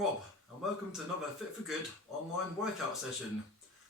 Rob and welcome to another Fit For Good online workout session.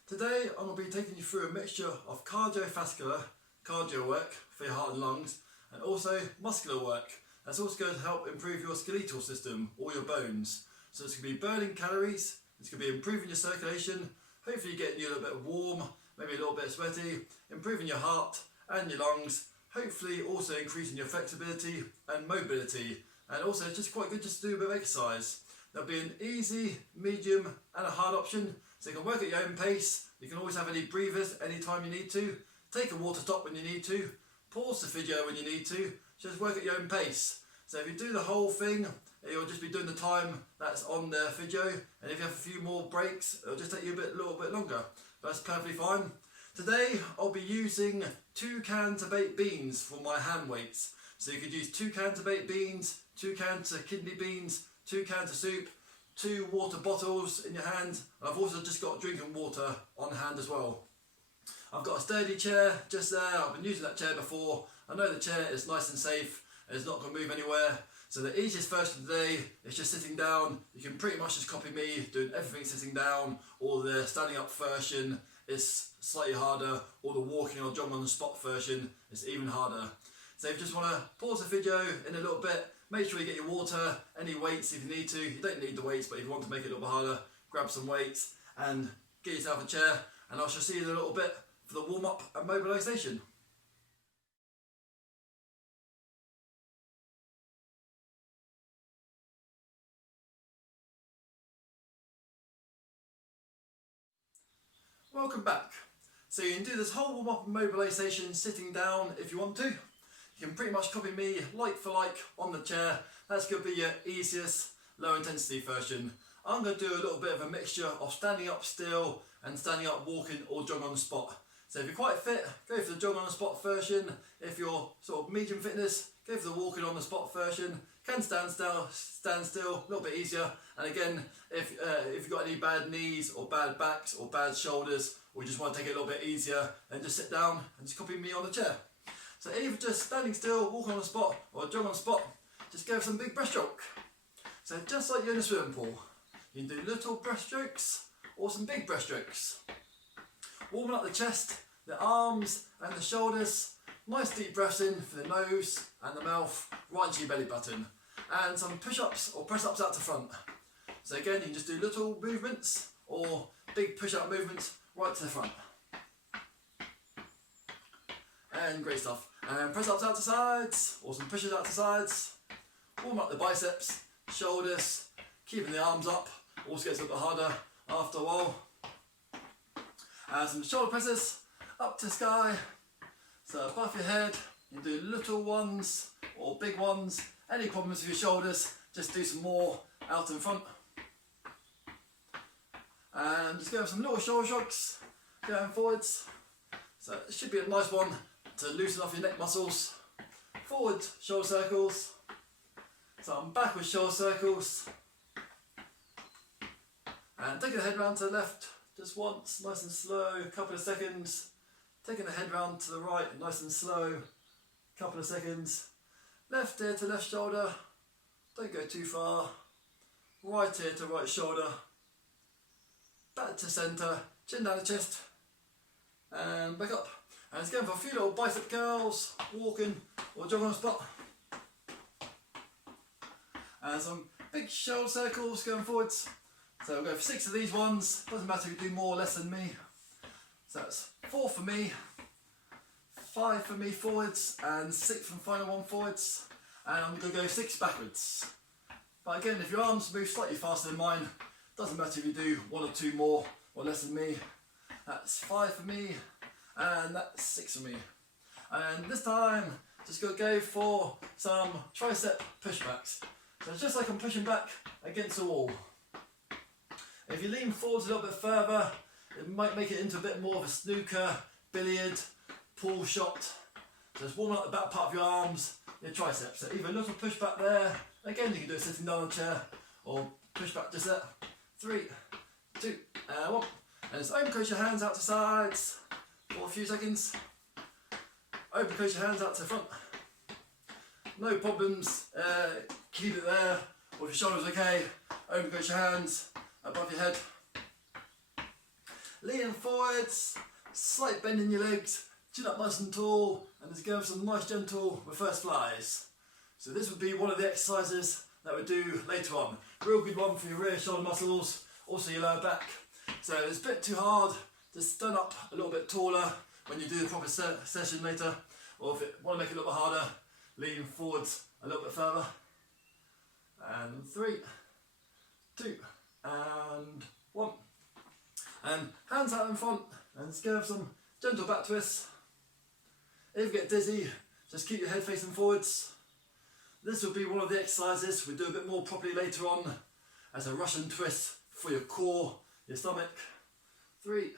Today I'm going to be taking you through a mixture of cardiovascular, cardio work for your heart and lungs, and also muscular work. That's also going to help improve your skeletal system, or your bones. So it's going to be burning calories, it's going to be improving your circulation, hopefully getting you a little bit warm, maybe a little bit sweaty, improving your heart and your lungs, hopefully also increasing your flexibility and mobility. And also it's just quite good just to do a bit of exercise. There'll be an easy, medium and a hard option, so you can work at your own pace. You can always have any breathers anytime you need to, take a water stop when you need to, pause the video when you need to, just work at your own pace. So if you do the whole thing, you'll just be doing the time that's on the video, and if you have a few more breaks, it'll just take you a little bit longer. That's perfectly fine. Today I'll be using 2 cans of baked beans for my hand weights. So you could use 2 cans of baked beans, 2 cans of kidney beans, 2 cans of soup, 2 water bottles in your hand, and I've also just got drinking water on hand as well. I've got a sturdy chair just there. I've been using that chair before. I know the chair is nice and safe, and it's not going to move anywhere. So the easiest version today is just sitting down. You can pretty much just copy me doing everything sitting down, or the standing up version is slightly harder, or the walking or jogging on the spot version is even harder. So if you just want to pause the video in a little bit, make sure you get your water, any weights if you need to. You don't need the weights, but if you want to make it a little bit harder, grab some weights and get yourself a chair, and I shall see you in a little bit for the warm up and mobilisation. Welcome back. So you can do this whole warm up and mobilisation sitting down if you want to. You can pretty much copy me like for like on the chair. That's going to be your easiest low intensity version. I'm going to do a little bit of a mixture of standing up still and standing up walking or jogging on the spot. So if you're quite fit, go for the jogging on the spot version. If you're sort of medium fitness, go for the walking on the spot version. Can stand still, a little bit easier. And again, if you've got any bad knees or bad backs or bad shoulders, or you just want to take it a little bit easier, then just sit down and just copy me on the chair. So either just standing still, walking on the spot, or jogging on the spot, just go for some big breaststroke. So just like you're in a swimming pool, you can do little breaststrokes or some big breaststrokes. Warming up the chest, the arms and the shoulders. Nice deep breaths in for the nose and the mouth, right into your belly button. And some push-ups or press-ups out to front. So again, you can just do little movements or big push-up movements right to the front. And great stuff. And press ups out to sides, or some pushes out to sides. Warm up the biceps, shoulders, keeping the arms up. Also gets a little bit harder after a while. And some shoulder presses up to the sky. So above your head, you can do little ones or big ones. Any problems with your shoulders, just do some more out in front. And just go with some little shoulder shrugs, going forwards. So it should be a nice one to loosen off your neck muscles. Forward shoulder circles, some backward shoulder circles, and taking the head round to the left just once, nice and slow, a couple of seconds. Taking the head round to the right, nice and slow, couple of seconds. Left ear to left shoulder, don't go too far. Right ear to right shoulder, back to centre, chin down the chest, and back up. And it's going for a few little bicep curls, walking or jogging on the spot. And some big shoulder circles going forwards. So we'll go for 6 of these ones. Doesn't matter if you do more or less than me. So that's 4 for me, 5 for me forwards, and 6 from final one forwards. And I'm going to go 6 backwards. But again, if your arms move slightly faster than mine, doesn't matter if you do 1 or 2 more or less than me. That's 5 for me. And that's 6 for me. And this time, just going to go for some tricep pushbacks. So it's just like I'm pushing back against the wall. If you lean forwards a little bit further, it might make it into a bit more of a snooker, billiard, pool shot. So just warming up the back part of your arms, your triceps. So either a little pushback there, again you can do it sitting down on a chair, or pushback just there. 3, 2, 1. And just open close your hands out to sides for a few seconds. Open close your hands out to the front. No problems, keep it there, or if your shoulder's okay, Open, got your hands above your head. Lean forwards, slight bend in your legs, chin up nice and tall, and just go for some nice gentle reverse flies. So this would be one of the exercises that we do later on. Real good one for your rear shoulder muscles, also your lower back. So if it's a bit too hard, just stand up a little bit taller when you do the proper session later, or if you want to make it a little bit harder, lean forwards a little bit further. And 3, 2, and 1. And hands out in front, and just go for some gentle back twists. If you get dizzy, just keep your head facing forwards. This will be one of the exercises we do a bit more properly later on as a Russian twist for your core, your stomach. 3,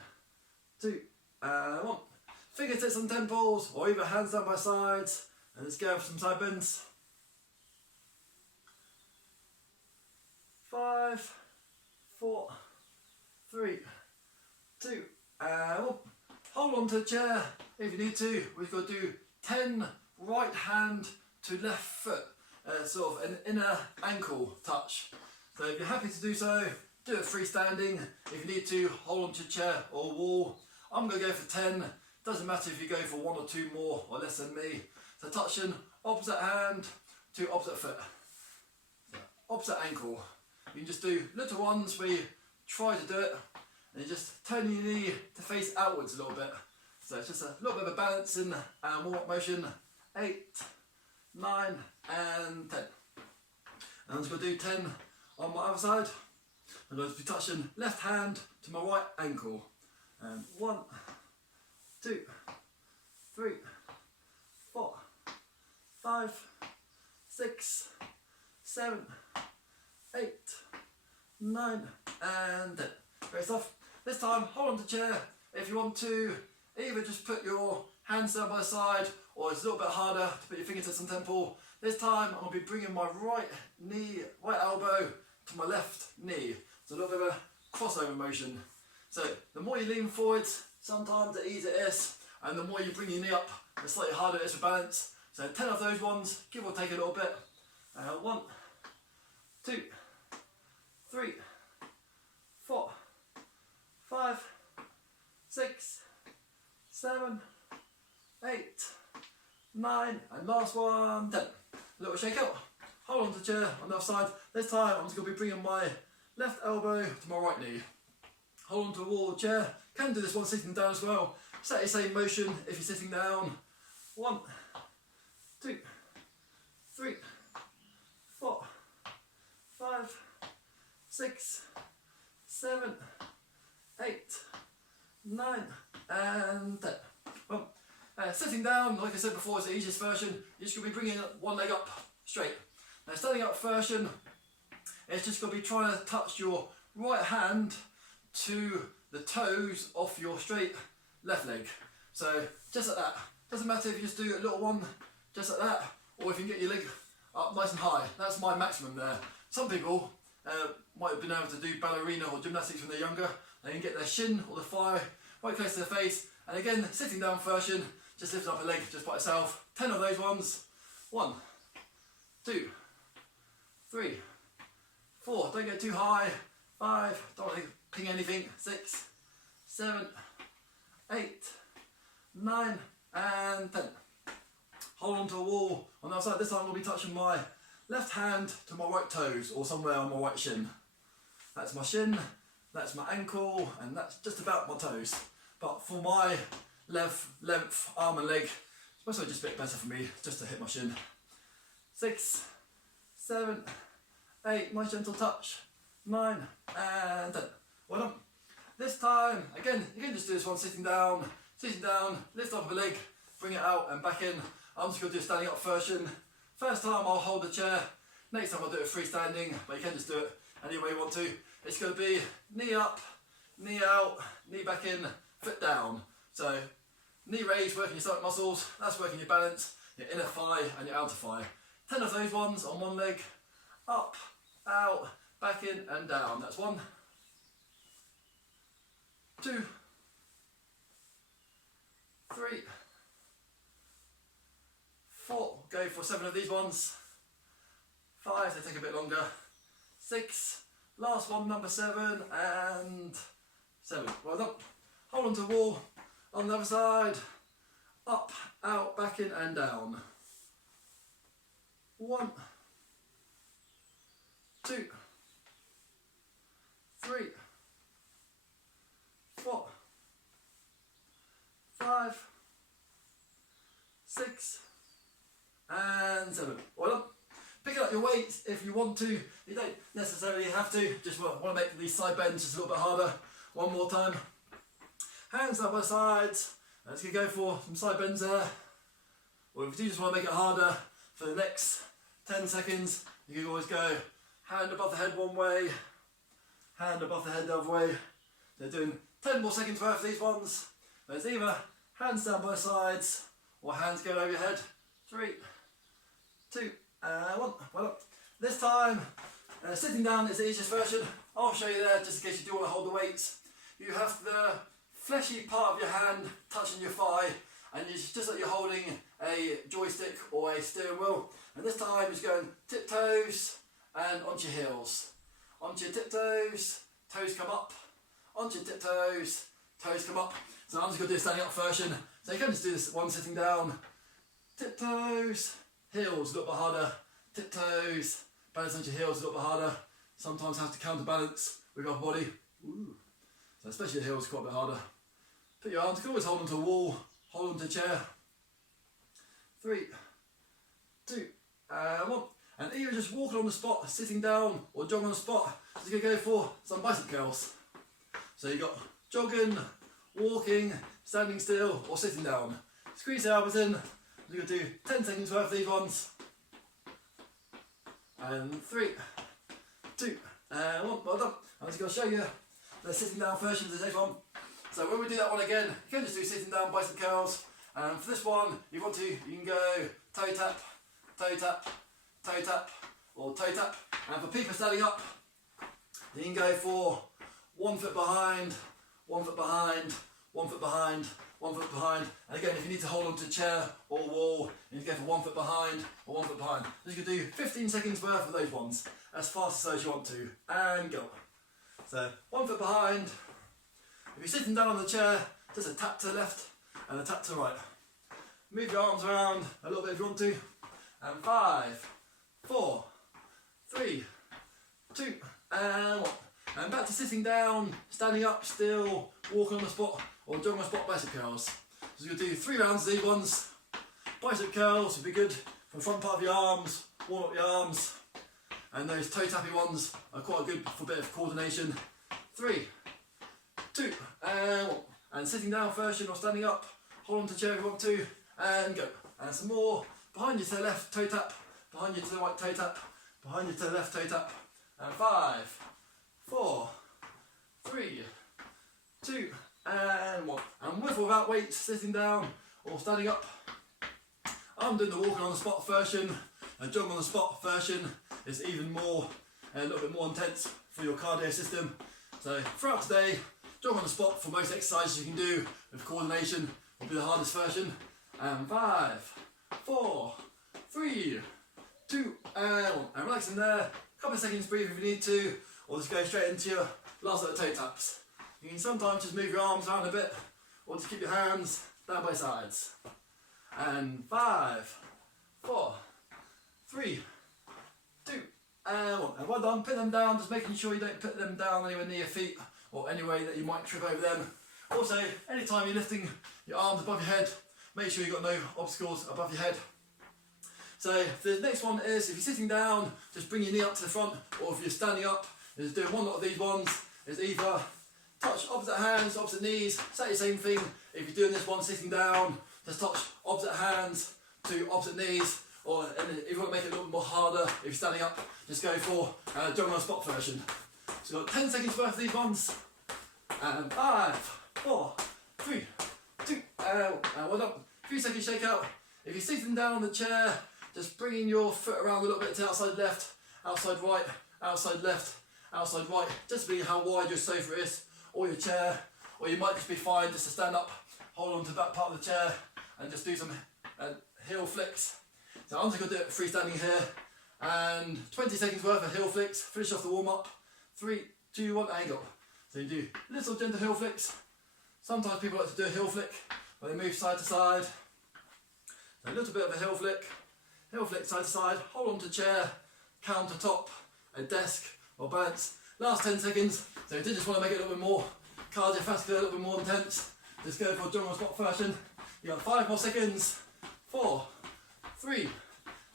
2, and 1. Fingertips on temples, or either hands down by sides, and let's go for some side bends. 5, 4, 3, 2, and 1. Hold on to the chair if you need to. We've got to do 10 right hand to left foot, sort of an inner ankle touch. So if you're happy to do so, do it freestanding. If you need to, hold on to a chair or a wall. I'm going to go for 10. Doesn't matter if you go for 1 or 2 more or less than me. So touching opposite hand to opposite foot. So opposite ankle. You can just do little ones where you try to do it and you just turn your knee to face outwards a little bit. So it's just a little bit of a balancing and warm-up motion. 8, 9 and 10. And I'm just going to do 10 on my other side. I'm going to be touching left hand to my right ankle. And 1, 2, 3, 4, 5, 6, 7, 8, 9 and 10. Great stuff. This time hold on to the chair. If you want to, either just put your hands down by the side, or it's a little bit harder to put your fingertips on temple. This time I'm going to be bringing my right elbow to my left knee. So a little bit of a crossover motion. So the more you lean forwards, sometimes the easier it is, and the more you bring your knee up, the slightly harder it is for balance. So 10 of those ones, give or take a little bit. 1, 2, 3, 4, 5, 6, 7, 8, 9, and last one, 10. A little shake out. Hold on to the chair on the other side. This time I'm just going to be bringing my left elbow to my right knee. Hold on to the wall of the chair. Can do this one sitting down as well. Set your same motion if you're sitting down. 1, 2, 3, 4, 5, 6, 7, 8, 9 and 10. Well, sitting down, like I said before, is the easiest version. You're just going to be bringing one leg up straight. Now standing up version, it's just going to be trying to touch your right hand to the toes off your straight left leg. So just like that. Doesn't matter if you just do a little one, just like that, or if you can get your leg up nice and high. That's my maximum there. Some people might have been able to do ballerina or gymnastics when they're younger. They can get their shin or the thigh right close to their face. And again, sitting down version, just lift up a leg just by itself. 10 of those ones. 1, 2, 3, 4. Don't get too high. 5. Don't want to ping anything. 6, 7, 8, 9 and 10. Hold on to a wall on the other side. This time I'll be touching my left hand to my right toes or somewhere on my right shin. That's my shin, that's my ankle, and that's just about my toes. But for my length, arm and leg, it's mostly just a bit better for me just to hit my shin. 6, 7, 8, nice gentle touch. 9 and 10. Well done. This time, again, you can just do this one sitting down, lift up a leg, bring it out and back in. I'm just going to do a standing up version. First time I'll hold the chair, next time I'll do it freestanding, but you can just do it any way you want to. It's going to be knee up, knee out, knee back in, foot down. So knee raised, working your stomach muscles, that's working your balance, your inner thigh and your outer thigh. 10 of those ones on one leg, up, out, back in and down. That's 1, 2, 3, 4, go for 7 of these ones. 5, they take a bit longer. 6, Last one, number 7 and 7. Well done. Hold on to the wall. On the other side. Up, out, back in and down. 1, 2, 3, 4, 5, 6 and 7. Well done. Pick up your weights if you want to. You don't necessarily have to. Just want to make these side bends just a little bit harder. One more time. Hands down by sides. Let's go for some side bends there. Or if you just want to make it harder for the next 10 seconds, you can always go hand above the head one way, hand above the head the other way. They're doing 10 more seconds worth of these ones. There's either hands down by sides or hands going over your head. 3, 2, and 1. Well done. This time, sitting down is the easiest version. I'll show you there just in case you do want to hold the weights. You have the fleshy part of your hand touching your thigh, and it's just like you're holding a joystick or a steering wheel. And this time it's going tiptoes and onto your heels. Onto your tiptoes, toes come up. Onto your tiptoes, toes come up. So I'm just going to do a standing up version. So you can just do this one sitting down. Tiptoes, heels a little bit harder. Tiptoes, balance onto your heels a little bit harder. Sometimes have to counterbalance with your body. Ooh. So especially the heels, quite a bit harder. Put your arms, you can always hold onto a wall, hold onto a chair. 3, 2, and 1. And either just walking on the spot, sitting down, or jogging on the spot. So you're going to go for some bicep curls. So you've got jogging, walking, standing still, or sitting down. Squeeze the elbows in. You're going to do 10 seconds worth of these ones. And 3, 2, and 1. Well done. I'm just going to show you the sitting down version of the next one. So when we do that one again, you can just do sitting down bicep curls. And for this one, you can go toe tap, toe tap, toe tap, or toe tap. And for people standing up, you can go for 1 foot behind, 1 foot behind, 1 foot behind, 1 foot behind. And again, if you need to hold onto a chair or a wall, you can go for 1 foot behind or 1 foot behind. So you can do 15 seconds worth of those ones, as fast as you want to, and go. So 1 foot behind. If you're sitting down on the chair, just a tap to the left and a tap to the right. Move your arms around a little bit if you want to. And 5, 4, 3, 2, and 1. And back to sitting down, standing up still, walking on the spot, or jogging on the spot bicep curls. So you're going to do 3 rounds of these ones. Bicep curls would be good for the front part of your arms, warm up your arms. And those toe tappy ones are quite good for a bit of coordination. 3, 2, and 1. And sitting down version or standing up, hold on to the chair if you want to, and go. And some more. Behind you to the left, toe tap. Behind you to the right, toe tap. Behind you to the left, toe tap. And 5, 4, 3, 2, and 1. And with or without weights, sitting down or standing up. I'm doing the walking on the spot version. A jog on the spot version is even more, a little bit more intense for your cardio system. So throughout today, jog on the spot for most exercises you can do with coordination will be the hardest version. And 5, 4, 3, 2, and 1. And relax in there. Couple of seconds breathe if you need to, or just go straight into your last little toe taps. You can sometimes just move your arms around a bit, or just keep your hands down by sides. And 5, 4, 3, 2, and 1. And well done. Put them down, just making sure you don't put them down anywhere near your feet or any way that you might trip over them. Also, anytime you're lifting your arms above your head, make sure you've got no obstacles above your head. So the next one is, if you're sitting down, just bring your knee up to the front, or if you're standing up, is doing one lot of these ones, is either touch opposite hands, opposite knees, say the same thing. If you're doing this one sitting down, just touch opposite hands to opposite knees, or and if you want to make it a little more harder, if you're standing up, just go for jog on a spot version. So you've got 10 seconds worth of these ones, and 5, 4, 3, 2, and well done. 3 seconds shake out. If you're sitting down on the chair, just bringing your foot around a little bit to outside left, outside right, outside left, outside right, just being how wide your sofa is, or your chair, or you might just be fine just to stand up, hold on to that part of the chair, and just do some heel flicks. So I'm just going to do it freestanding here, and 20 seconds worth of heel flicks, finish off the warm up. 3, 2, 1, and go. So you do little gentle heel flicks. Sometimes people like to do a heel flick where they move side to side. So a little bit of a heel flick side to side, hold on to chair, countertop, a desk or balance. Last 10 seconds, so if you just want to make it a little bit more cardiovascular, a little bit more intense, just go for a jungle squat version. You got 5 more seconds. 4, 3,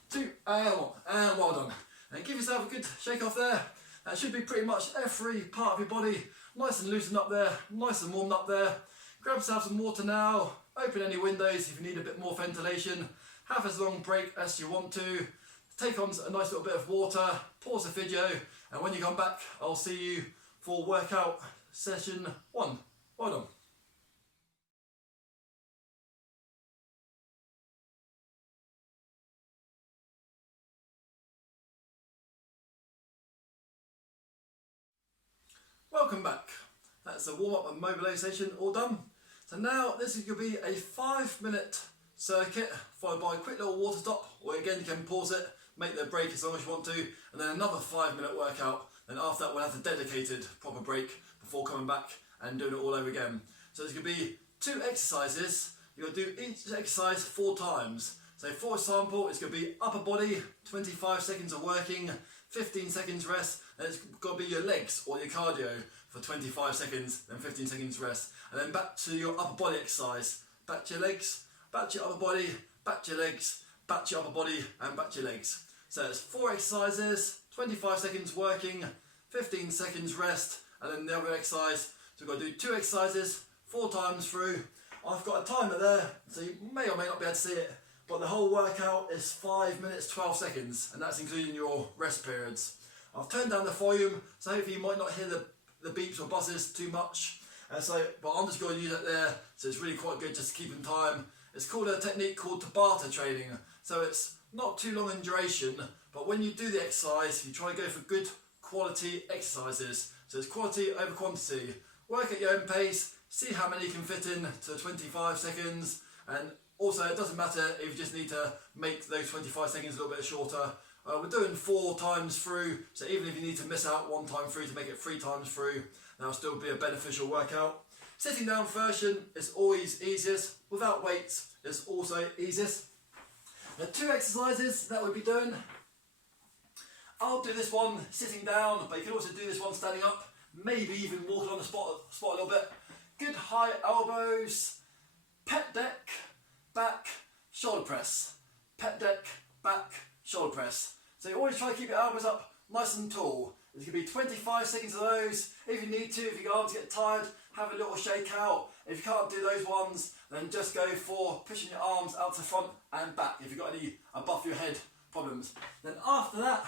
2, and 1, and well done. And give yourself a good shake off there. That should be pretty much every part of your body nice and loosened up there, nice and warmed up there. Grab yourself some water now, open any windows if you need a bit more ventilation, have as long break as you want to, take on a nice little bit of water, pause the video, and when you come back I'll see you for workout session 1. Well done. Welcome back. That's the warm-up and mobilisation all done. So now this is going to be a 5-minute circuit followed by a quick little water stop, or again you can pause it, make the break as long as you want to, and then another 5-minute workout. Then after that we'll have the dedicated proper break before coming back and doing it all over again. So there's going to be 2 exercises. You're going to do each exercise 4 times. So for example, it's going to be upper body, 25 seconds of working, 15 seconds rest, and it's got to be your legs or your cardio for 25 seconds, then 15 seconds rest, and then back to your upper body exercise. Back to your legs, back to your upper body, back to your legs, back to your upper body, and back to your legs. So it's 4 exercises, 25 seconds working, 15 seconds rest, and then the other exercise. So we've got to do 2 exercises, 4 times through. I've got a timer there, so you may or may not be able to see it, but the whole workout is 5 minutes 12 seconds, and that's including your rest periods. I've turned down the volume, so hopefully you might not hear the beeps or buzzes too much. But I'm just going to use it there, so it's really quite good just to keep in time. It's called a technique called Tabata training, so it's not too long in duration, but when you do the exercise, you try to go for good quality exercises. So it's quality over quantity. Work at your own pace, see how many you can fit in to 25 seconds, and also it doesn't matter if you just need to make those 25 seconds a little bit shorter. We're doing 4 times through, so even if you need to miss out 1 time through to make it 3 times through, that'll still be a beneficial workout. Sitting down version is always easiest. Without weights, it's also easiest. The 2 exercises that we'll be doing, I'll do this one sitting down, but you can also do this one standing up, maybe even walking on the spot a little bit. Good high elbows, pec deck, back, shoulder press. Pec deck, back, shoulder press. So you always try to keep your elbows up nice and tall. There's going to be 25 seconds of those. If you need to, if your arms get tired, have a little shake out. If you can't do those ones, then just go for pushing your arms out to front and back if you've got any above your head problems. Then after that,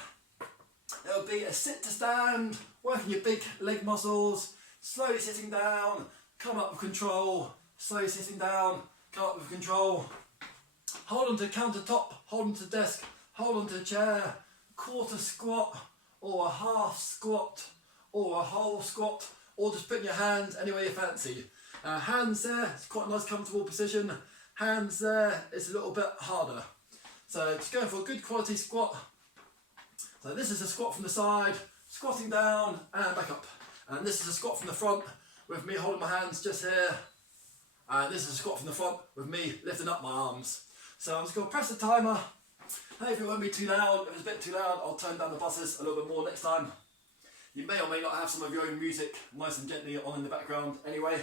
it'll be a sit to stand, working your big leg muscles, slowly sitting down, come up with control, slowly sitting down, come up with control. Hold on to countertop, hold on to desk, hold on to the chair, quarter squat, or a half squat, or a whole squat, or just putting your hands anywhere you fancy. Hands there, it's quite a nice comfortable position. Hands there, it's a little bit harder. So just going for a good quality squat. So this is a squat from the side, squatting down and back up. And this is a squat from the front with me holding my hands just here. And this is a squat from the front with me lifting up my arms. So I'm just going to press the timer. Hopefully it won't be too loud. If it's a bit too loud, I'll turn down the buzzers a little bit more next time. You may or may not have some of your own music nice and gently on in the background anyway.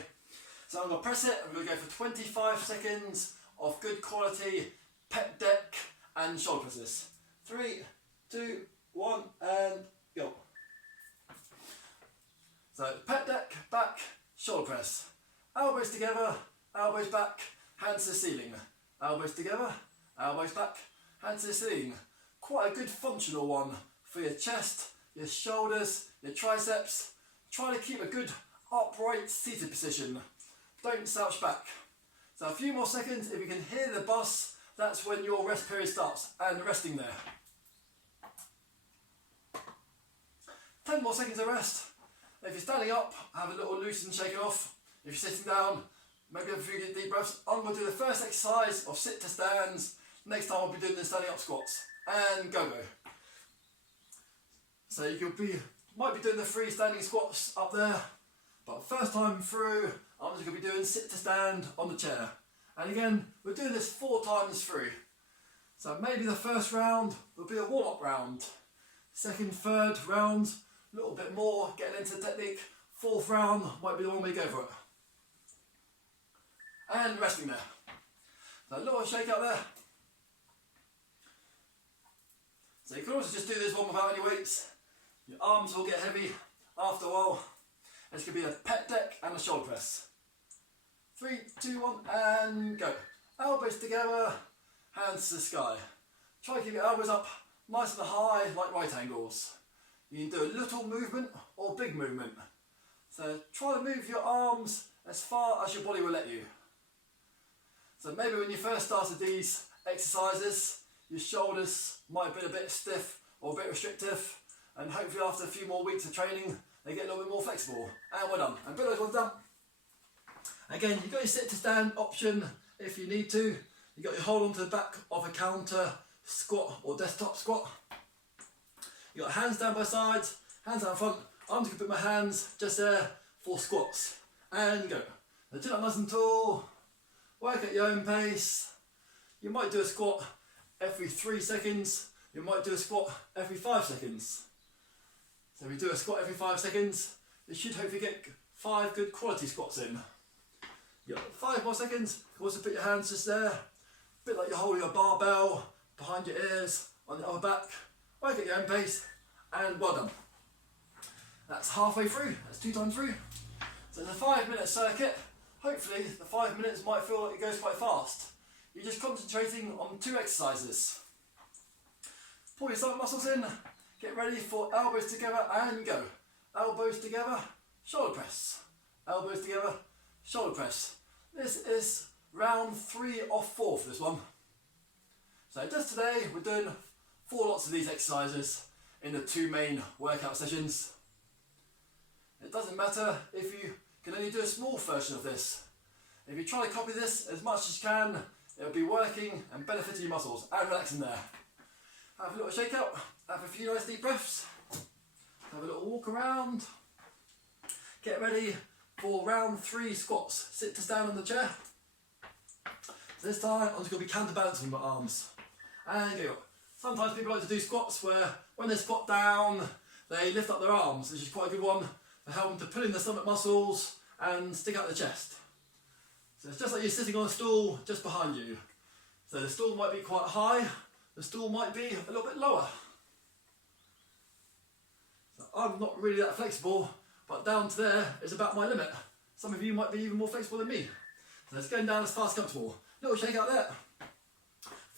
So I'm going to press it. I'm going to go for 25 seconds of good quality pec deck and shoulder presses. 3, 2, 1 and go. So pec deck, back, shoulder press. Elbows together, elbows back, hands to the ceiling. Elbows together, elbows back, hands to the ceiling. Quite a good functional one for your chest, your shoulders, your triceps. Try to keep a good upright seated position. Don't slouch back. So a few more seconds. If you can hear the bus, that's when your rest period starts, and resting there. 10 more seconds of rest. If you're standing up, have a little loosen shaking off. If you're sitting down, maybe a few deep breaths. I'm going to do the first exercise of sit to stands. Next time I'll be doing the standing up squats. And go. So you could be Might be doing the free standing squats up there, but first time through, I'm just going to be doing sit to stand on the chair. And again, we're doing this 4 times through. So maybe the first round will be a warm-up round. Second, third round, a little bit more, getting into the technique. Fourth round might be the one we go for it. And resting there. So a little shake out there. So you can also just do this one without any weights. Your arms will get heavy after a while. It's going to be a pec deck and a shoulder press. 3, 2, 1 and go. Elbows together, hands to the sky. Try to keep your elbows up nice and high like right angles. You can do a little movement or big movement. So try to move your arms as far as your body will let you. So maybe when you first started these exercises, your shoulders might have been a bit stiff or a bit restrictive, and hopefully after a few more weeks of training they get a little bit more flexible. And we're done. And put those ones down. Again, you've got your sit to stand option if you need to. You've got your hold onto the back of a counter squat or desktop squat. You've got hands down by sides, hands down front. I'm just going to put my hands just there for squats. And go. Now chin up nice and tall. Work at your own pace. You might do a squat every 3 seconds. You might do a squat every 5 seconds. So if you do a squat every 5 seconds, you should hopefully get 5 good quality squats in. You got 5 more seconds. You can also put your hands just there. A bit like you're holding a barbell behind your ears on the upper back. Work at your own pace. And well done. That's halfway through. That's 2 times through. So it's a 5-minute circuit. Hopefully the 5 minutes might feel like it goes quite fast. You're just concentrating on 2 exercises. Pull your stomach muscles in. Get ready for elbows together and go. Elbows together, shoulder press. Elbows together, shoulder press. This is round 3 of 4 for this one. So just today we're doing 4 lots of these exercises in the 2 main workout sessions. It doesn't matter if you can only do a small version of this. If you try to copy this as much as you can, it'll be working and benefiting your muscles and relaxing there. Have a little shake out, have a few nice deep breaths, have a little walk around. Get ready for round 3 squats. Sit to stand on the chair. So this time I'm just going to be counterbalancing my arms. And go. Sometimes people like to do squats where when they squat down, they lift up their arms, which is quite a good one to help them to pull in the stomach muscles and stick out the chest. So it's just like you're sitting on a stool just behind you. So the stool might be quite high, the stool might be a little bit lower. So I'm not really that flexible, but down to there is about my limit. Some of you might be even more flexible than me. So it's going down as fast as comfortable. Little shake out there.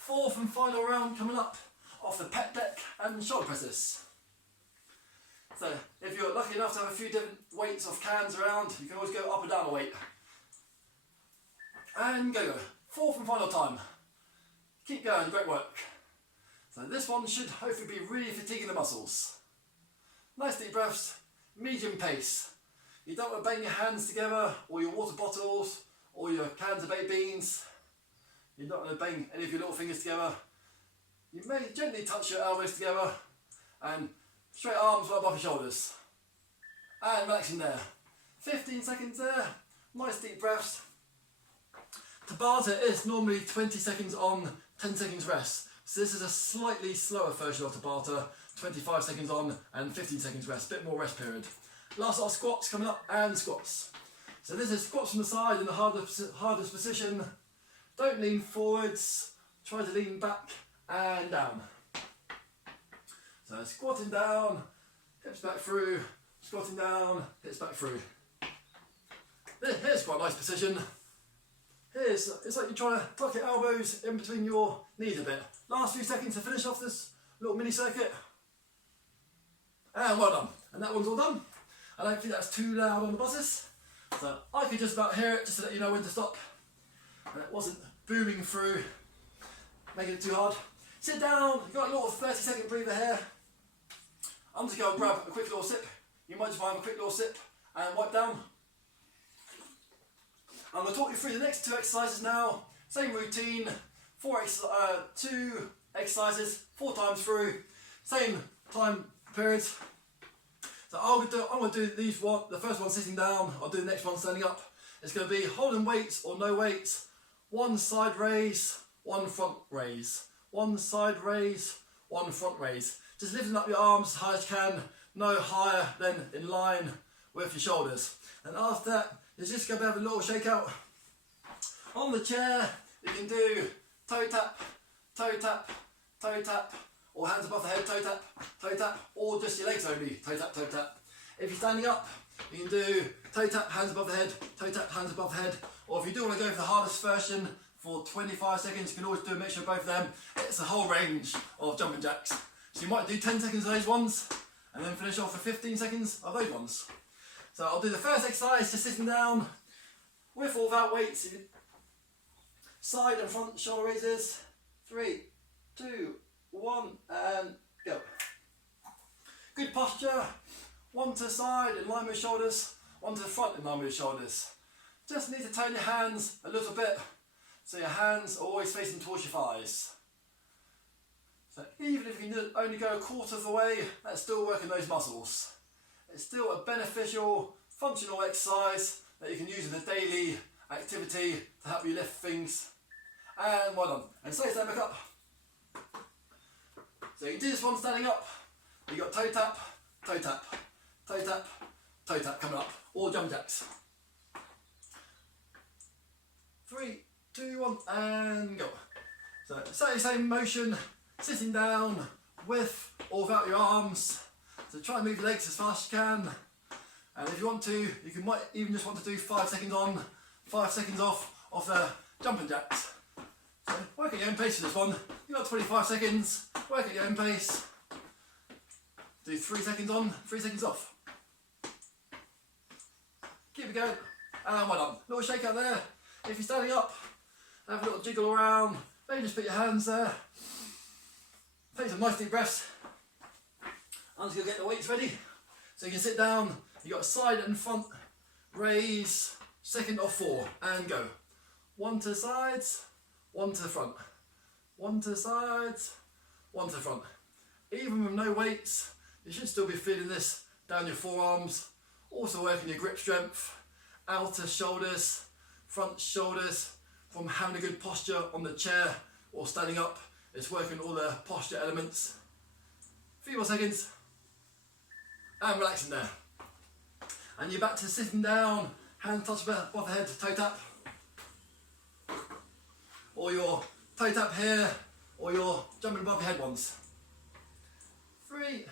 4th and final round coming up off the pec deck and shoulder presses. So if you're lucky enough to have a few different weights of cans around, you can always go up and down a weight. And go. 4th and final time. Keep going, great work. So this one should hopefully be really fatiguing the muscles. Nice deep breaths, medium pace. You don't want to bang your hands together, or your water bottles, or your cans of baked beans. You don't want to bang any of your little fingers together. You may gently touch your elbows together, and straight arms right above your shoulders. And relaxing there. 15 seconds there, nice deep breaths. Tabata is normally 20 seconds on, 10 seconds rest. So this is a slightly slower version of Tabata, 25 seconds on and 15 seconds rest, bit more rest period. Last lot of squats coming up and squats. So this is squats from the side in the hardest position. Don't lean forwards, try to lean back and down. So squatting down, hips back through, squatting down, hips back through. Here's quite a nice position. It's like you're trying to tuck your elbows in between your knees a bit. Last few seconds to finish off this little mini circuit. And well done. And that one's all done. I don't think that's too loud on the buses. So I could just about hear it just to let you know when to stop. And it wasn't booming through, making it too hard. Sit down, you've got a little 30-second breather here. I'm just going to grab a quick little sip. You might just find a quick little sip and wipe down. I'm going to talk you through the next 2 exercises now. Same routine, 2 exercises, 4 times through, same time periods. So I'm going to do these one. The first one sitting down. I'll do the next one standing up. It's going to be holding weights or no weights. One side raise, one front raise. One side raise, one front raise. Just lifting up your arms as high as you can. No higher than in line with your shoulders. And after that, you're just going to have a little shakeout. On the chair, you can do toe tap, toe tap, toe tap, or hands above the head, toe tap, or just your legs only, toe tap, toe tap. If you're standing up, you can do toe tap, hands above the head, toe tap, hands above the head, or if you do want to go for the hardest version for 25 seconds, you can always do a mixture of both of them. It's a whole range of jumping jacks. So you might do 10 seconds of those ones, and then finish off with 15 seconds of those ones. So I'll do the first exercise, just sitting down, with or without weights. Side and front shoulder raises. 3, 2, 1, and go. Good posture. One to the side in line with shoulders, one to the front in line with shoulders. Just need to turn your hands a little bit so your hands are always facing towards your thighs. So even if you can only go a quarter of the way, that's still working those muscles. It's still a beneficial, functional exercise that you can use in a daily activity to help you lift things. And well done. And so stand back up. So you can do this one standing up. You've got toe tap, toe tap, toe tap, toe tap coming up. All jump jacks. 3, 2, 1, and go. So exactly same motion, sitting down with or without your arms. So try and move your legs as fast as you can. And if you want to, you might even just want to do 5 seconds on, 5 seconds off of the jumping jacks. So work at your own pace for this one. You've got 25 seconds, work at your own pace. Do 3 seconds on, 3 seconds off. Keep it going. And well done. Little shake out there. If you're standing up, have a little jiggle around. Maybe just put your hands there. Take some nice deep breaths. I'm just going to get the weights ready. So you can sit down. You've got side and front. Raise. Second of 4. And go. 1 to the sides. 1 to the front. 1 to the sides. 1 to the front. Even with no weights, you should still be feeling this down your forearms. Also working your grip strength. Outer shoulders. Front shoulders. From having a good posture on the chair or standing up. It's working all the posture elements. 3 more seconds. And relaxing there. And you're back to sitting down. Hands touch above the head, toe tap. Or your toe tap here, or your jumping above your head ones. 3,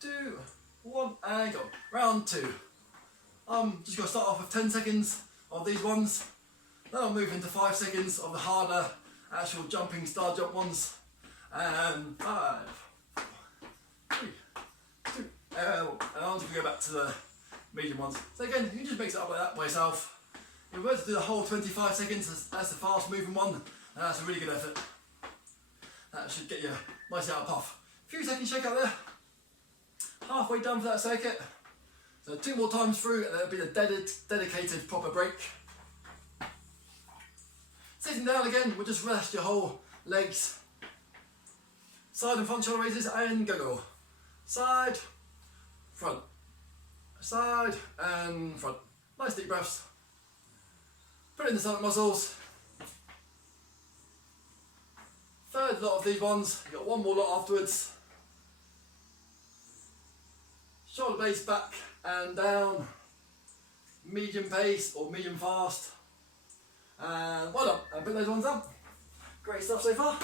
2, 1, and go. Round 2. Just going to start off with 10 seconds of these ones. Then I'll move into 5 seconds of the harder actual jumping star jump ones. And 5, 3, 2, and I'm just going to go back to the medium ones. So again, you can just mix it up like that by yourself. If you were to do the whole 25 seconds, that's the fast moving one, and that's a really good effort. That should get you nicely out of puff. A few seconds shake out there. Halfway done for that circuit. So 2 more times through, and there'll be a dedicated proper break. Sitting down again, we'll just rest your whole legs. Side and front shoulder raises, and go. Side, front. Side and front. Nice deep breaths. Put in the stomach muscles. Third lot of these ones. You've got 1 more lot afterwards. Shoulder blades back and down. Medium pace or medium fast. And well done. And put those ones up. Great stuff so far.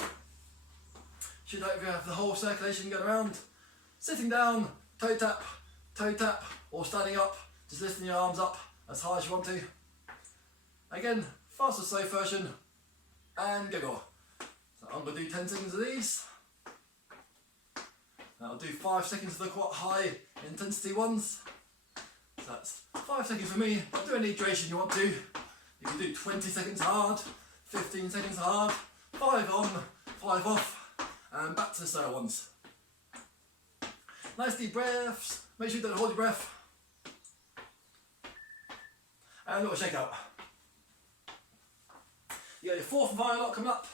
Should hopefully have the whole circulation going around. Sitting down, toe tap, or standing up, just lifting your arms up as high as you want to. Again, fast or slow version, and go. So I'm going to do 10 seconds of these. I'll do 5 seconds of the quite high intensity ones. So that's 5 seconds for me. Do any duration you want to. You can do 20 seconds hard, 15 seconds hard, 5 on, 5 off, and back to the slower ones. Nice deep breaths. Make sure you don't hold your breath. And a little shake out. You got your 4th and final lot coming up.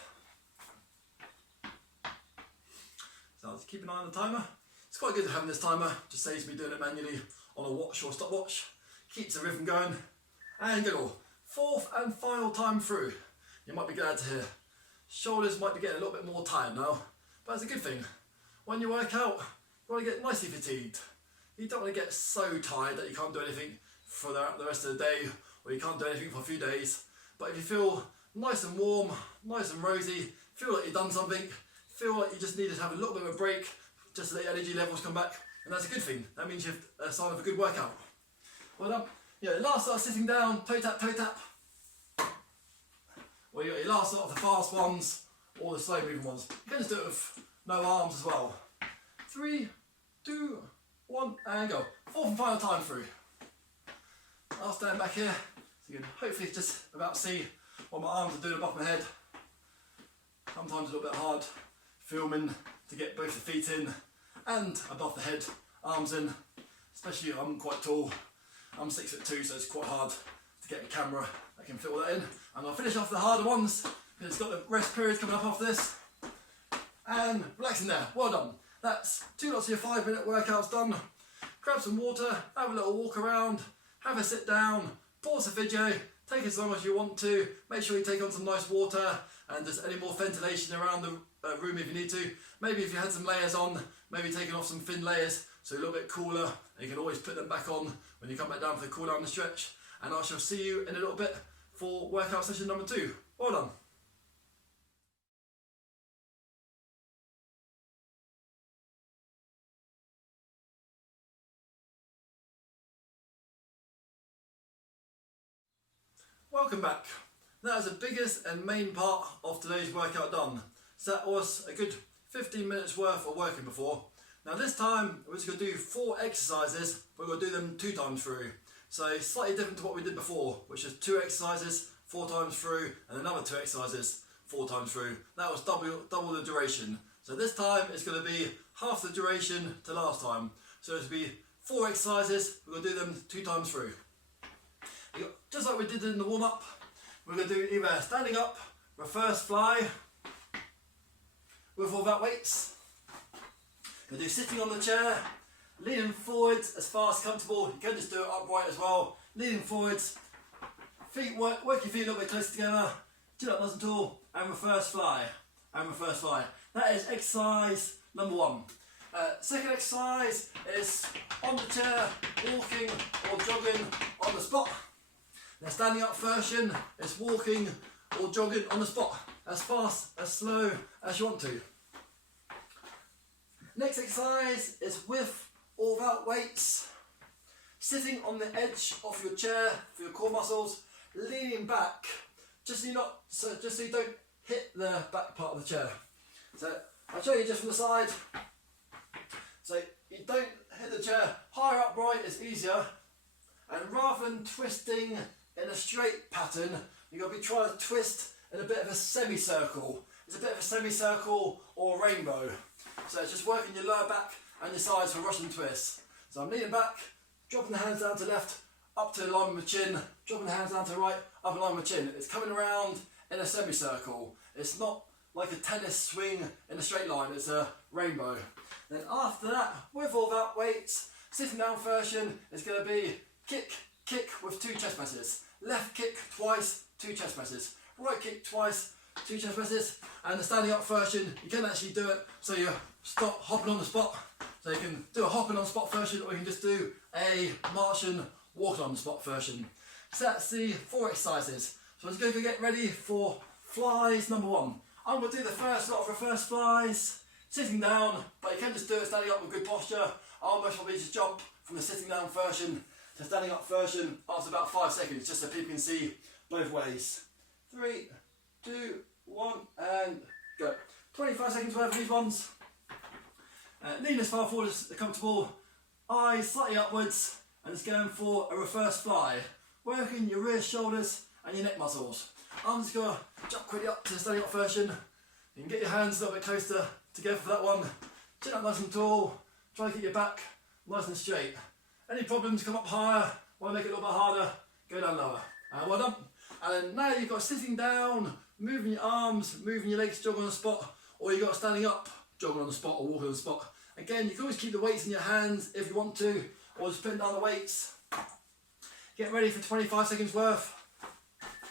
So I'll just keep an eye on the timer. It's quite good having this timer, just saves me doing it manually on a watch or stopwatch, keeps the rhythm going, and go. Fourth and final time through. You might be glad to hear. Shoulders might be getting a little bit more tired now, but it's a good thing. When you work out, you want to get nicely fatigued. You don't want to get so tired that you can't do anything for the rest of the day, or you can't do anything for a few days. But if you feel nice and warm, nice and rosy, feel like you've done something, feel like you just need to have a little bit of a break, just so that your energy levels come back, and that's a good thing. That means you've a sign of a good workout. Well done. Yeah, last start sitting down, toe tap. Or you got your last lot of the fast ones, or the slow moving ones. You can just do it with no arms as well. 3, 2, 1, and go. Fourth and final time through. I'll stand back here, so you can hopefully just about see what my arms are doing above my head. Sometimes a little bit hard filming to get both the feet in and above the head, arms in. Especially I'm quite tall. I'm 6'2", so it's quite hard to get a camera that can fit all that in. And I'll finish off the harder ones because it's got the rest period coming up after this. And relaxing there. Well done. That's 2 lots of your 5-minute workouts done. Grab some water, have a little walk around, have a sit down, pause the video, take as long as you want to. Make sure you take on some nice water and there's any more ventilation around the room if you need to. Maybe if you had some layers on, maybe taking off some thin layers so a little bit cooler, and you can always put them back on when you come back down for the cool down and stretch. And I shall see you in a little bit for workout session number 2. Well done. Welcome back. That is the biggest and main part of today's workout done. So that was a good 15 minutes worth of working before. Now this time we're just going to do 4 exercises, but we're going to do them 2 times through. So slightly different to what we did before, which is 2 exercises 4 times through and another 2 exercises 4 times through. That was double the duration. So this time it's going to be half the duration to last time. So it's going to be 4 exercises, we're going to do them 2 times through. Just like we did in the warm-up, we're going to do either standing up, reverse fly, with or without weights. We're going to do sitting on the chair, leaning forwards as far as comfortable. You can just do it upright as well. Leaning forwards, work your feet a little bit closer together, chin up nice and tall, and reverse fly. That is exercise number 1. Second exercise is on the chair, walking or jogging on the spot. The standing up version is walking or jogging on the spot, as fast, as slow as you want to. Next exercise is with or without weights. Sitting on the edge of your chair for your core muscles, leaning back, just so you don't hit the back part of the chair. So I'll show you just from the side. So you don't hit the chair. Higher upright is easier, and rather than twisting in a straight pattern, you've got to be trying to twist in a bit of a semicircle. It's a bit of a semicircle or a rainbow. So it's just working your lower back and your sides for Russian twists. So I'm leaning back, dropping the hands down to left, up to the line with my chin, dropping the hands down to right, up in line with my chin. It's coming around in a semicircle. It's not like a tennis swing in a straight line, it's a rainbow. Then after that, with or without weights, sitting down version is going to be kick with 2 chest presses. Left kick twice, 2 chest presses. Right kick twice, 2 chest presses. And the standing up version, you can actually do it so you stop hopping on the spot. So you can do a hopping on the spot version, or you can just do a marching, walking on the spot version. So that's the 4 exercises. So let's go get ready for flies number 1. I'm going to do the first lot of reverse flies, sitting down, but you can just do it standing up with good posture. I'll most probably just jump from the sitting down version to standing up version after about 5 seconds, just so people can see both ways. 3, 2, 1, and go. 25 seconds worth of these ones. Lean as far forward as comfortable, eyes slightly upwards, and just going for a reverse fly. Working your rear shoulders and your neck muscles. I'm just going to jump quickly up to the standing up version. You can get your hands a little bit closer together for that one. Chin up nice and tall, try to keep your back nice and straight. Any problems, come up higher. Want to make it a little bit harder, go down lower. Well done. And then now you've got sitting down, moving your arms, moving your legs, jogging on the spot, or you've got standing up, jogging on the spot or walking on the spot. Again, you can always keep the weights in your hands if you want to, or just put down the weights. Get ready for 25 seconds worth,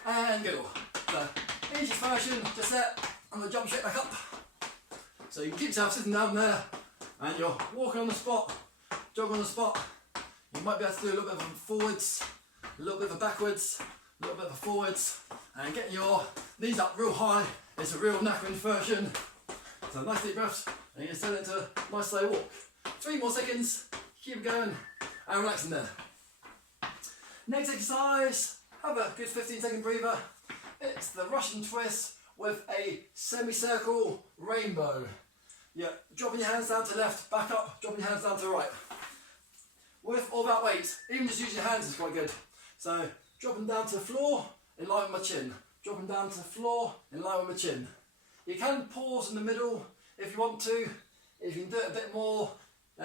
and go. So, easiest version, just that, I'm going to jump straight back up. So you can keep yourself sitting down there, and you're walking on the spot, jogging on the spot. You might be able to do a little bit of a forwards, a little bit of a backwards, a little bit of a forwards, and getting your knees up real high. It's a real knackering version. So nice deep breaths, and you can set it into a nice slow walk. 3 more seconds, keep going, and relaxing there. Next exercise, have a good 15-second breather. It's the Russian twist with a semicircle rainbow. Yeah, dropping your hands down to left, back up, dropping your hands down to right. With or without weight, even just using your hands is quite good. So, dropping down to the floor, in line with my chin. Dropping down to the floor, in line with my chin. You can pause in the middle if you want to. If you can do it a bit more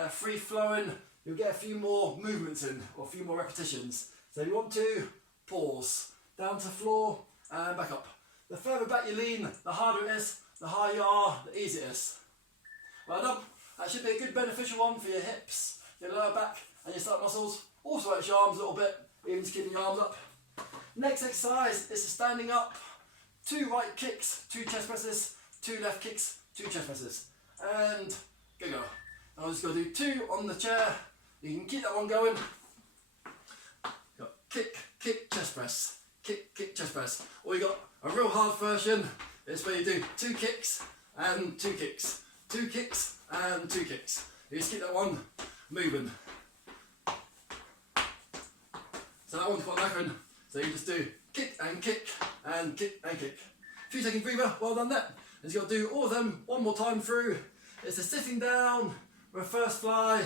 free-flowing, you'll get a few more movements in, or a few more repetitions. So if you want to, pause. Down to the floor, and back up. The further back you lean, the harder it is, the higher you are, the easier it is. Well done. That should be a good beneficial one for your hips, your lower back, and your stomach muscles. Also works your arms a little bit, even just keeping your arms up. Next exercise is standing up. 2 right kicks, 2 chest presses, 2 left kicks, 2 chest presses. And go. Now I'm just going to do 2 on the chair. You can keep that one going. Got kick, kick, chest press. Kick, kick, chest press. Or you got a real hard version. It's where you do 2 kicks and 2 kicks. 2 kicks and 2 kicks. You just keep that one moving. So that one's quite knackering. So you just do kick and kick and kick and kick. 2-second breather, well done there. And you've got to do all of them one more time through. It's the sitting down, reverse fly,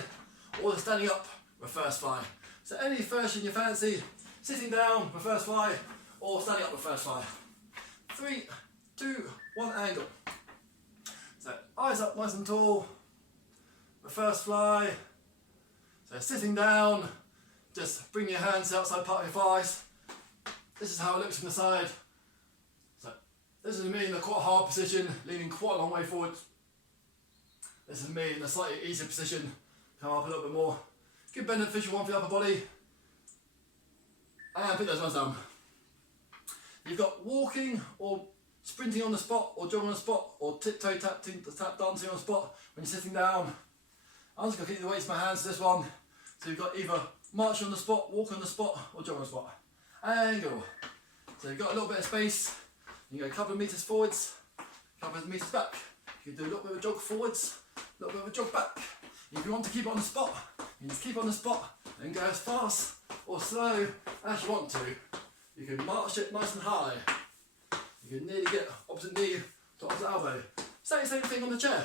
or the standing up, reverse fly. So any version you fancy, sitting down, reverse fly, or standing up, reverse fly. 3, 2, 1, angle. So eyes up nice and tall, reverse fly. So sitting down, just bring your hands to the outside part of your thighs. This is how it looks from the side. So this is me in a quite hard position, leaning quite a long way forward. This is me in a slightly easier position, come up a little bit more. Good beneficial one for the upper body. And put those ones down. You've got walking or sprinting on the spot, or jogging on the spot, or tiptoe tap dancing on the spot when you're sitting down. I'm just going to keep the weights in my hands for this one. So you've got either march on the spot, walk on the spot, or jog on the spot. And go. So you've got a little bit of space. You go a couple of metres forwards, a couple of metres back. You can do a little bit of a jog forwards, a little bit of a jog back. If you want to keep it on the spot, you just keep it on the spot and go as fast or slow as you want to. You can march it nice and high. You can nearly get opposite knee to opposite elbow. Same thing on the chair.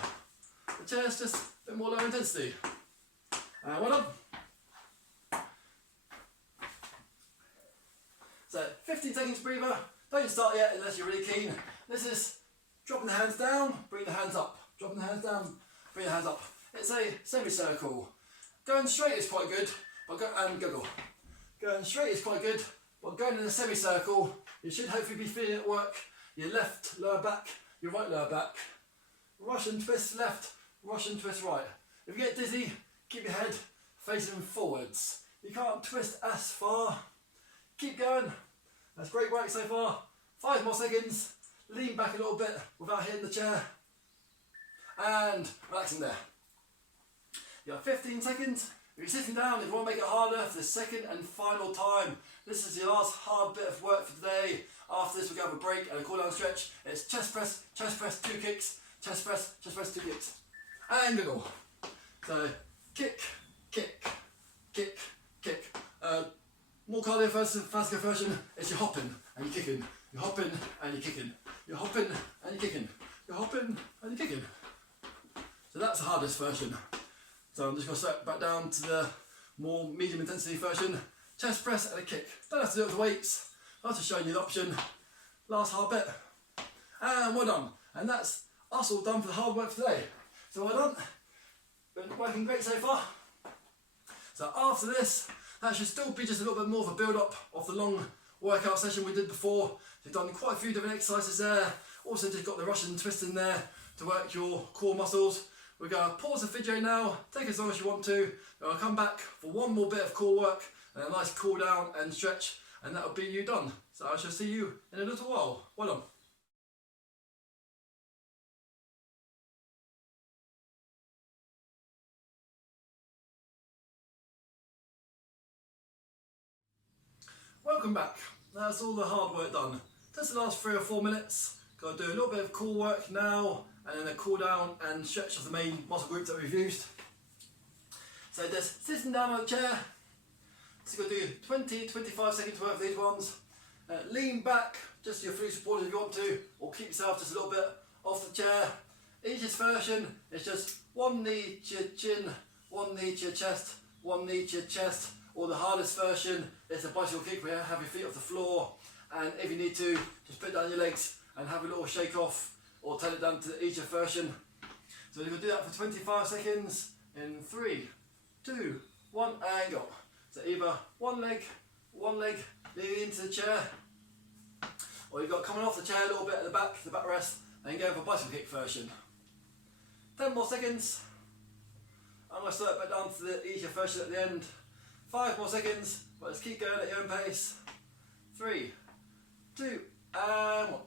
The chair's just a bit more low intensity. Well done. So 15 seconds breather. Don't start yet unless you're really keen. This is dropping the hands down, bring the hands up. Dropping the hands down, bring the hands up. It's a semicircle. Going straight is quite good, but Going straight is quite good, but going in a semicircle, you should hopefully be feeling it work. Your left lower back, your right lower back. Russian twist left, Russian twist right. If you get dizzy, keep your head facing forwards. You can't twist as far. Keep going. That's great work so far. 5 more seconds. Lean back a little bit without hitting the chair. And relaxing there. You got 15 seconds. If you're sitting down, if you want to make it harder for the second and final time, this is your last hard bit of work for today. After this, we're going to have a break and a cool down stretch. It's chest press, 2 kicks, chest press, 2 kicks. And go. So, kick, kick, kick, kick. More cardiovascular version is you're hopping and you're kicking. You're hopping and you're kicking. You're hopping and you're kicking. You're hopping and you're kicking. So that's the hardest version. So I'm just going to step back down to the more medium intensity version. Chest press and a kick. Don't have to do it with weights. I'm just showing you the option. Last hard bit. And well done. And that's us all done for the hard work for today. So well done. Been working great so far. So after this, that should still be just a little bit more of a build up of the long workout session we did before. You've done quite a few different exercises there. Also just got the Russian twist in there to work your core muscles We're going to pause the video now, take as long as you want to, and I'll come back for one more bit of core work and a nice cool down and stretch, and that'll be you done. So I shall see you in a little while. Well done. Welcome back. That's all the hard work done. Just the last 3 or 4 minutes. Got to do a little bit of core work now, and then a cool down and stretch of the main muscle groups that we've used. So just sitting down on a chair. Just going to do 20-25 seconds worth of these ones. Lean back, just your fully supported if you want to, or keep yourself just a little bit off the chair. Easiest version is just one knee to your chin, one knee to your chest, one knee to your chest. Or the hardest version is a bicycle kick where you have your feet off the floor, and if you need to, just put down your legs and have a little shake off, or turn it down to the easier version. So we're going to do that for 25 seconds in 3, 2, 1 and go. So either one leg leaning into the chair, or you've got coming off the chair a little bit at the back rest, and go for bicycle kick version. 10 more seconds. I'm going to slow it back down to the easier version at the end. 5 more seconds, but just keep going at your own pace. 3, 2 and 1.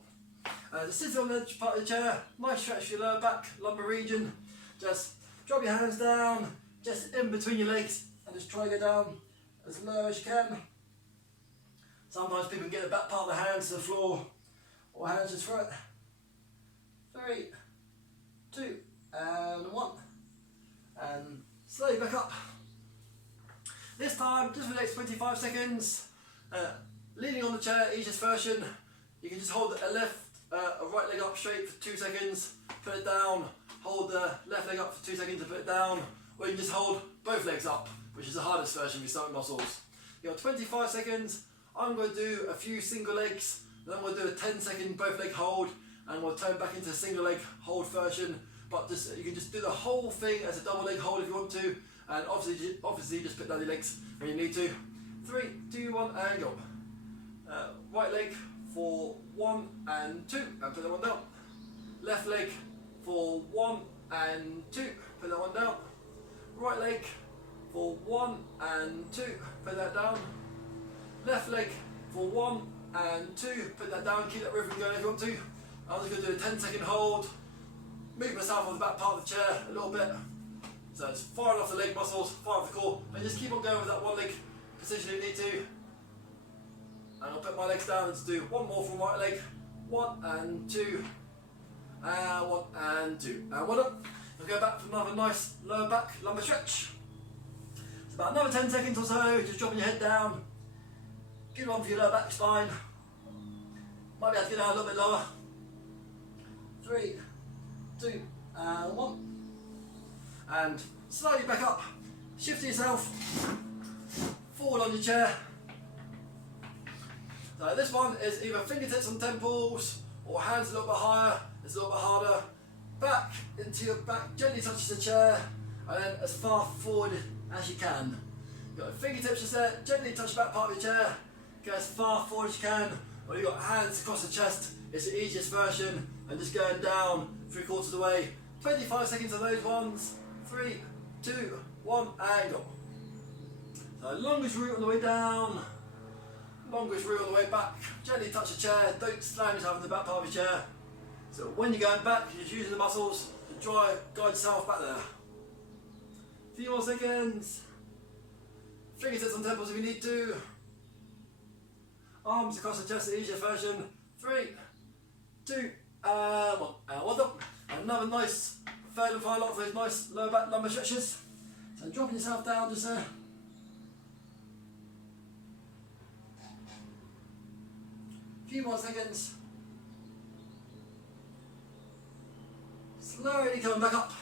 Just sit on the edge part of the chair, nice stretch for your lower back, lumbar region. Just drop your hands down, just in between your legs, and just try to go down as low as you can. Sometimes people can get the back part of the hands to the floor, or hands just for it. 3, 2 and 1. And slowly back up. This time, just for the next 25 seconds, leaning on the chair, easiest version. You can just hold a right leg up straight for 2 seconds, put it down, hold the left leg up for 2 seconds and put it down, or you can just hold both legs up, which is the hardest version for your stomach muscles. You got 25 seconds. I'm going to do a few single legs, then I'm going to do a 10-second both leg hold, and we'll turn back into a single leg hold version. But you can just do the whole thing as a double leg hold if you want to, and obviously just put down your legs when you need to. 3, 2, 1 and go. Right leg for 1 and 2 and put that one down. Left leg for 1 and 2, put that one down. Right leg for 1 and 2, put that down. Left leg for 1 and 2, put that down, keep that rhythm going if you want to. I'm just going to do a 10-second hold, move myself on the back part of the chair a little bit. So it's firing off the leg muscles, firing off the core, and just keep on going with that one leg position if you need to. And I'll put my legs down and just do one more from right leg. 1 and 2, and 1 and 2. And well done. We'll go back for another nice lower back lumbar stretch. It's about another 10 seconds or so, just dropping your head down. Good one for your lower back spine. Might be able to get down a little bit lower. 3, 2 and 1. And slowly back up. Shift yourself forward on your chair. So this one is either fingertips on temples or hands a little bit higher. It's a little bit harder. Back into your back, gently touches the chair, and then as far forward as you can. You've got fingertips just there, gently touch the back part of your chair. Go as far forward as you can. Or you've got hands across the chest. It's the easiest version, and just going down 3/4 of the way. 25 seconds on those ones. 3, 2, 1 and go. So longest route on the way down, longest route on the way back. Gently touch the chair, don't slam yourself in the back part of your chair. So when you're going back, you're just using the muscles to guide yourself back there. A few more seconds. Fingertips on temples if you need to. Arms across the chest, the easier version. 3, 2 and 1. And well done. Another nice third and final lot for those nice lower back lumbar stretches. So dropping yourself down just there. A few more seconds. Slowly coming back up.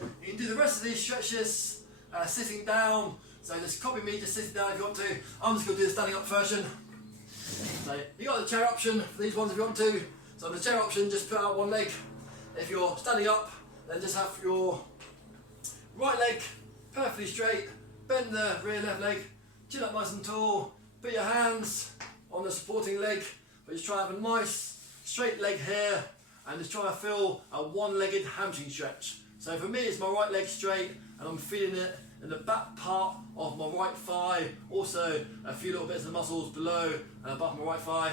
You can do the rest of these stretches sitting down. So just copy me just sitting down if you want to. I'm just going to do the standing up version. So you got the chair option for these ones if you want to. So on the chair option, just put out one leg. If you're standing up, then just have your right leg perfectly straight, bend the rear left leg, chin up nice and tall, put your hands on the supporting leg, but just try and have a nice straight leg here, and just try and feel a one-legged hamstring stretch. So for me it's my right leg straight and I'm feeling it in the back part of my right thigh, also a few little bits of muscles below and above my right thigh.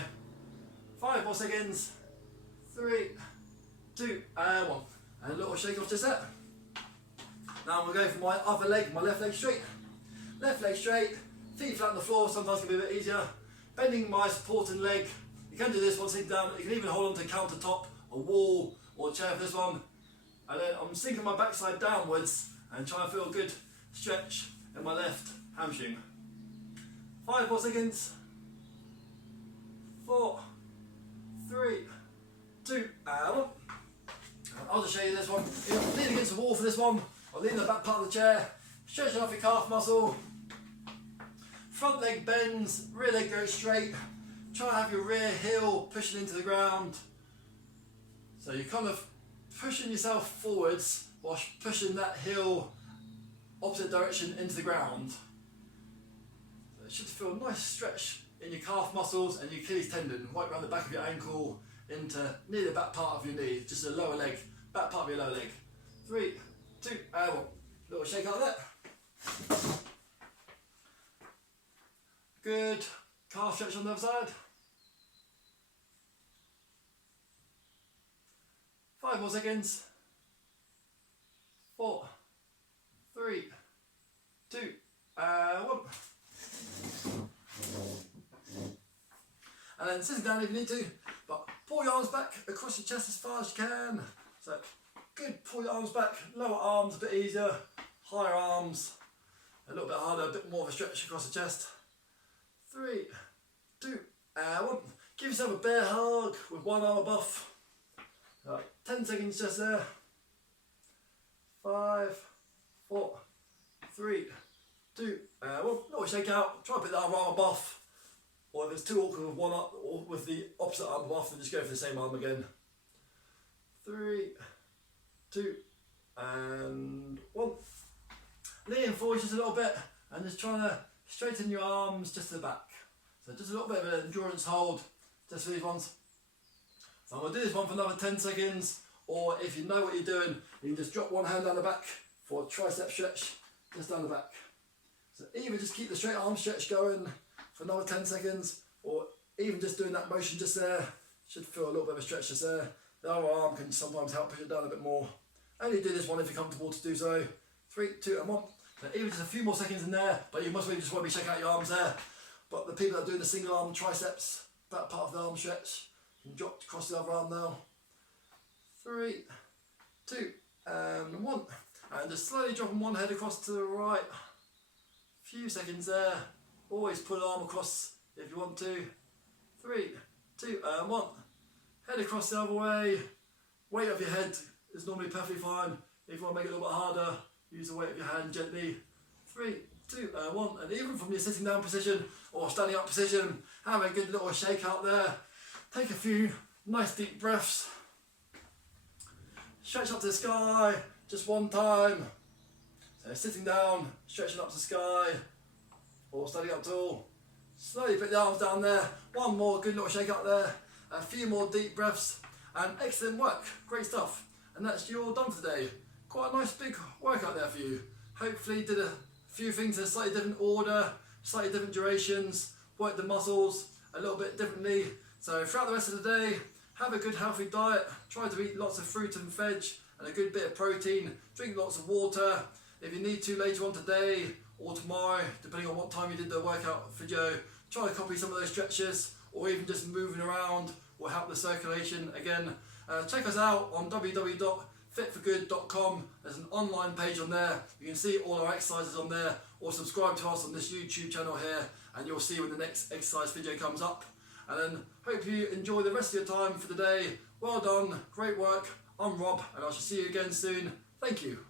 5 more seconds, 3, 2 and 1. And a little shake off just that. Now I'm going to go for my other leg, my left leg straight. Left leg straight, feet flat on the floor, sometimes can be a bit easier. Bending my supporting leg. You can do this one sitting down, you can even hold on to a countertop, a wall or a chair for this one. And then I'm sinking my backside downwards and trying to feel a good stretch in my left hamstring. 5 more seconds. 4, 3, 2 and 1. I'll just show you this one. Lean against the wall for this one, or lean on the back part of the chair, stretching off your calf muscle. Front leg bends, rear leg goes straight. Try and have your rear heel pushing into the ground. So you're kind of pushing yourself forwards while pushing that heel opposite direction into the ground. So it should feel a nice stretch in your calf muscles and your Achilles tendon, right around the back of your ankle into near the back part of your knee, just the lower leg, back part of your lower leg. 3, 2 and 1. Little shake out there. Good. Calf stretch on the other side. 5 more seconds. 4, 3, 2 and 1. And then sitting down if you need to, but pull your arms back across your chest as far as you can. So good, pull your arms back, lower arms a bit easier, higher arms a little bit harder, a bit more of a stretch across the chest. 3, 2 and 1. Give yourself a bear hug with one arm above. 10 seconds just there. 5, 4, 3, 2 and 1. Little shake out, try and put the other arm above. Or if it's too awkward with one arm, or with the opposite arm off, then just go for the same arm again. 3, 2 and 1. Lean forward just a little bit and just trying to straighten your arms just to the back. So just a little bit of an endurance hold just for these ones. So I'm going to do this one for another 10 seconds, or if you know what you're doing, you can just drop one hand down the back for a tricep stretch just down the back. So either just keep the straight arm stretch going for another 10 seconds, or even just doing that motion just there, should feel a little bit of a stretch just there. The other arm can sometimes help push it down a bit more. Only do this one if you're comfortable to do so. 3, 2 and 1. So even just a few more seconds in there, but you must really just want to be checking out your arms there. But the people that are doing the single arm triceps, that part of the arm stretch, you can drop across the other arm now. 3, 2 and 1. And just slowly dropping one head across to the right. Few seconds there. Always pull the arm across if you want to. 3, 2 and 1. Head across the other way. Weight of your head is normally perfectly fine. If you want to make it a little bit harder, use the weight of your hand gently. 3, 2 and 1. And even from your sitting down position or standing up position, have a good little shake out there. Take a few nice deep breaths. Stretch up to the sky, just one time. So sitting down, stretching up to the sky, or standing up tall. Slowly put the arms down there. One more good little shake out there. A few more deep breaths. And excellent work. Great stuff. And that's you all done for today. Quite a nice big workout there for you. Hopefully did a few things in a slightly different order, slightly different durations, worked the muscles a little bit differently. So throughout the rest of the day, have a good healthy diet. Try to eat lots of fruit and veg and a good bit of protein. Drink lots of water. If you need to later on today or tomorrow, depending on what time you did the workout video, try to copy some of those stretches, or even just moving around will help the circulation again. Check us out on www.fitforgood.com. There's an online page on there. You can see all our exercises on there, or subscribe to us on this YouTube channel here, and you'll see when the next exercise video comes up. And then hope you enjoy the rest of your time for the day. Well done, great work. I'm Rob, and I shall see you again soon. Thank you.